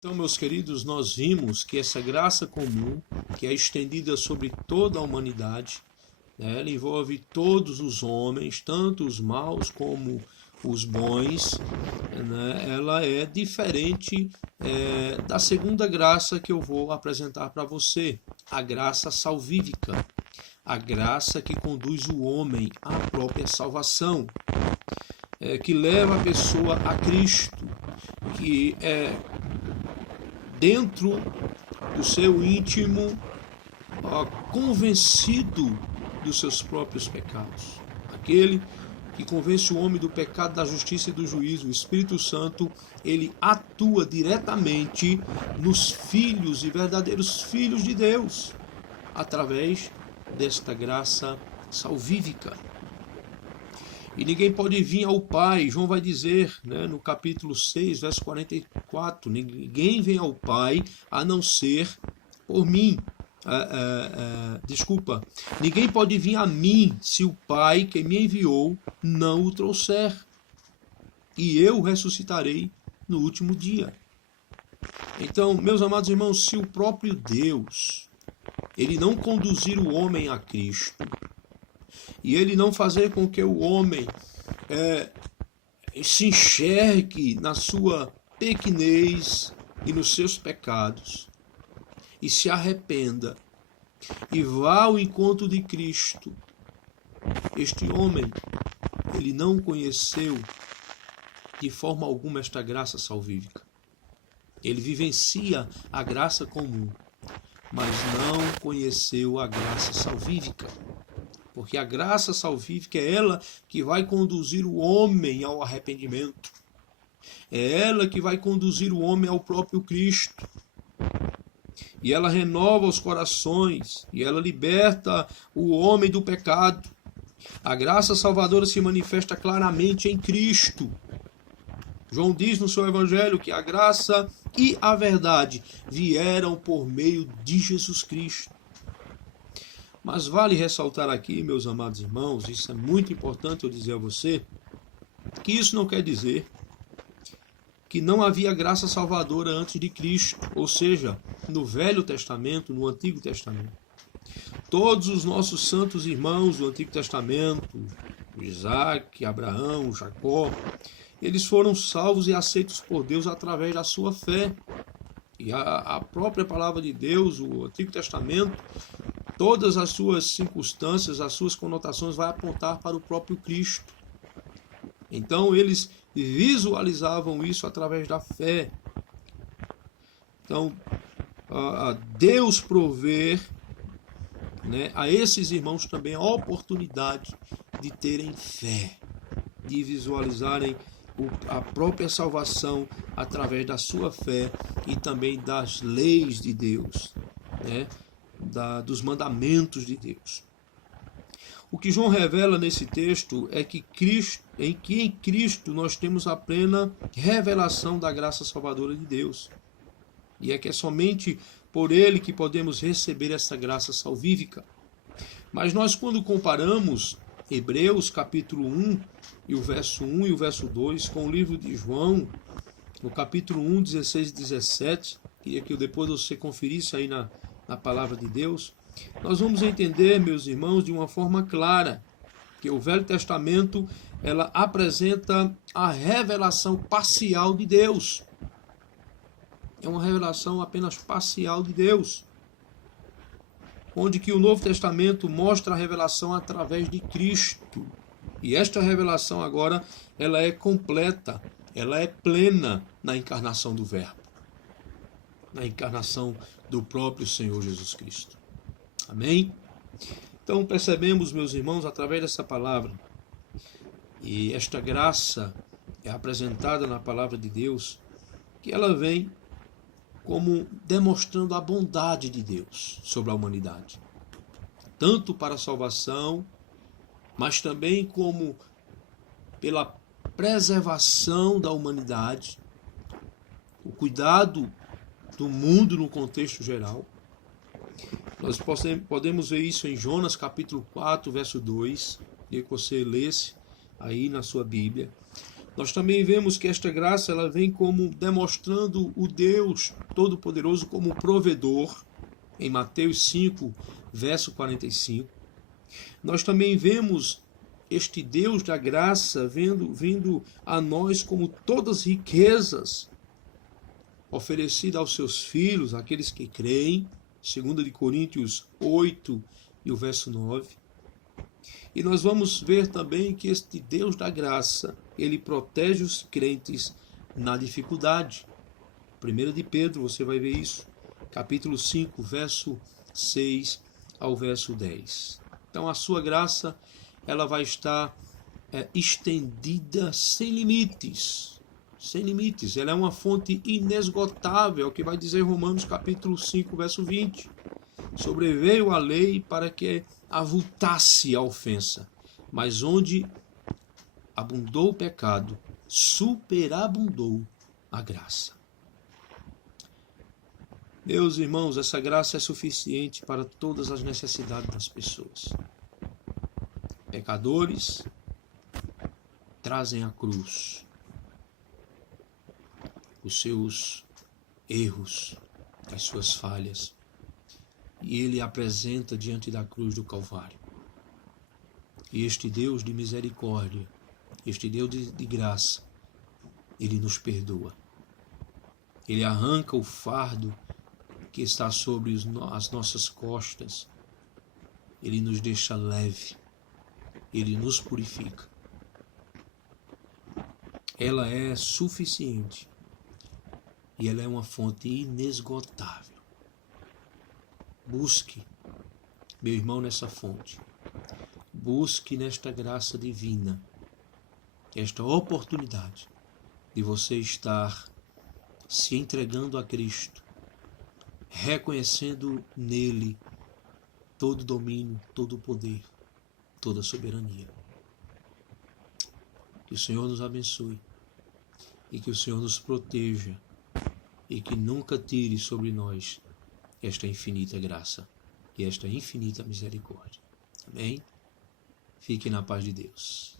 Então, meus queridos, nós vimos que essa graça comum, que é estendida sobre toda a humanidade, né, ela envolve todos os homens, tanto os maus como os bons, né, ela é diferente da segunda graça que eu vou apresentar para você, a graça salvífica, a graça que conduz o homem à própria salvação, que leva a pessoa a Cristo, que é dentro do seu íntimo, convencido dos seus próprios pecados. Aquele que convence o homem do pecado, da justiça e do juízo, o Espírito Santo, ele atua diretamente nos filhos e verdadeiros filhos de Deus, através desta graça salvífica. E ninguém pode vir ao Pai, João vai dizer, né, no capítulo 6, verso 44, ninguém vem ao Pai a não ser por mim. Ninguém pode vir a mim se o Pai que me enviou não o trouxer. E eu ressuscitarei no último dia. Então, meus amados irmãos, se o próprio Deus, ele não conduzir o homem a Cristo, e ele não fazer com que o homem se enxergue na sua pequenez e nos seus pecados, e se arrependa, e vá ao encontro de Cristo, este homem, ele não conheceu de forma alguma esta graça salvífica. Ele vivencia a graça comum, mas não conheceu a graça salvífica. Porque a graça salvífica é ela que vai conduzir o homem ao arrependimento. É ela que vai conduzir o homem ao próprio Cristo. E ela renova os corações, e ela liberta o homem do pecado. A graça salvadora se manifesta claramente em Cristo. João diz no seu evangelho que a graça e a verdade vieram por meio de Jesus Cristo. Mas vale ressaltar aqui, meus amados irmãos, isso é muito importante eu dizer a você, que isso não quer dizer que não havia graça salvadora antes de Cristo, ou seja, no Velho Testamento, no Antigo Testamento. Todos os nossos santos irmãos do Antigo Testamento, Isaac, Abraão, Jacó, eles foram salvos e aceitos por Deus através da sua fé. E a própria palavra de Deus, o Antigo Testamento, todas as suas circunstâncias, as suas conotações vai apontar para o próprio Cristo. Então eles visualizavam isso através da fé. Então Deus prover, né, a esses irmãos também a oportunidade de terem fé, de visualizarem a própria salvação através da sua fé e também das leis de Deus, né? Dos mandamentos de Deus. O que João revela nesse texto é que em Cristo nós temos a plena revelação da graça salvadora de Deus. E é que é somente por ele que podemos receber essa graça salvífica. Mas nós, quando comparamos Hebreus capítulo 1 e o verso 1 e o verso 2 com o livro de João, no capítulo 1, 16 e 17, queria que depois você conferisse aí na palavra de Deus, nós vamos entender, meus irmãos, de uma forma clara, que o Velho Testamento, ela apresenta a revelação parcial de Deus. É uma revelação apenas parcial de Deus, onde que o Novo Testamento mostra a revelação através de Cristo. E esta revelação agora, ela é completa, ela é plena na encarnação do Verbo, na encarnação do próprio Senhor Jesus Cristo. Amém? Então percebemos, meus irmãos, através dessa palavra, e esta graça é apresentada na palavra de Deus, que ela vem como demonstrando a bondade de Deus sobre a humanidade, tanto para a salvação, mas também como pela preservação da humanidade, o cuidado do mundo no contexto geral. Nós podemos ver isso em Jonas capítulo 4, verso 2, queria que você lesse aí na sua Bíblia, Nós também vemos que esta graça ela vem como demonstrando o Deus Todo-Poderoso como provedor, em Mateus 5, verso 45. Nós também vemos este Deus da graça vindo a nós como todas as riquezas oferecidas aos seus filhos, aqueles que creem, 2 Coríntios 8 e o verso 9. E nós vamos ver também que este Deus da graça, ele protege os crentes na dificuldade. 1 de Pedro, você vai ver isso, capítulo 5, verso 6 ao verso 10. Então a sua graça, ela vai estar estendida sem limites. Sem limites. Ela é uma fonte inesgotável, que vai dizer Romanos capítulo 5, verso 20. Sobreveio a lei para que avultasse a ofensa, mas onde abundou o pecado, superabundou a graça. Meus irmãos, essa graça é suficiente para todas as necessidades das pessoas. Pecadores trazem à cruz os seus erros, as suas falhas, e ele apresenta diante da cruz do Calvário. E este Deus de misericórdia, este Deus de graça, ele nos perdoa. Ele arranca o fardo que está sobre as nossas costas. Ele nos deixa leve. Ele nos purifica. Ela é suficiente. E ela é uma fonte inesgotável. Busque, meu irmão, nessa fonte. Busque nesta graça divina, esta oportunidade de você estar se entregando a Cristo, reconhecendo nele todo domínio, todo poder, toda soberania. Que o Senhor nos abençoe e que o Senhor nos proteja e que nunca tire sobre nós esta infinita graça e esta infinita misericórdia. Amém? Fique na paz de Deus.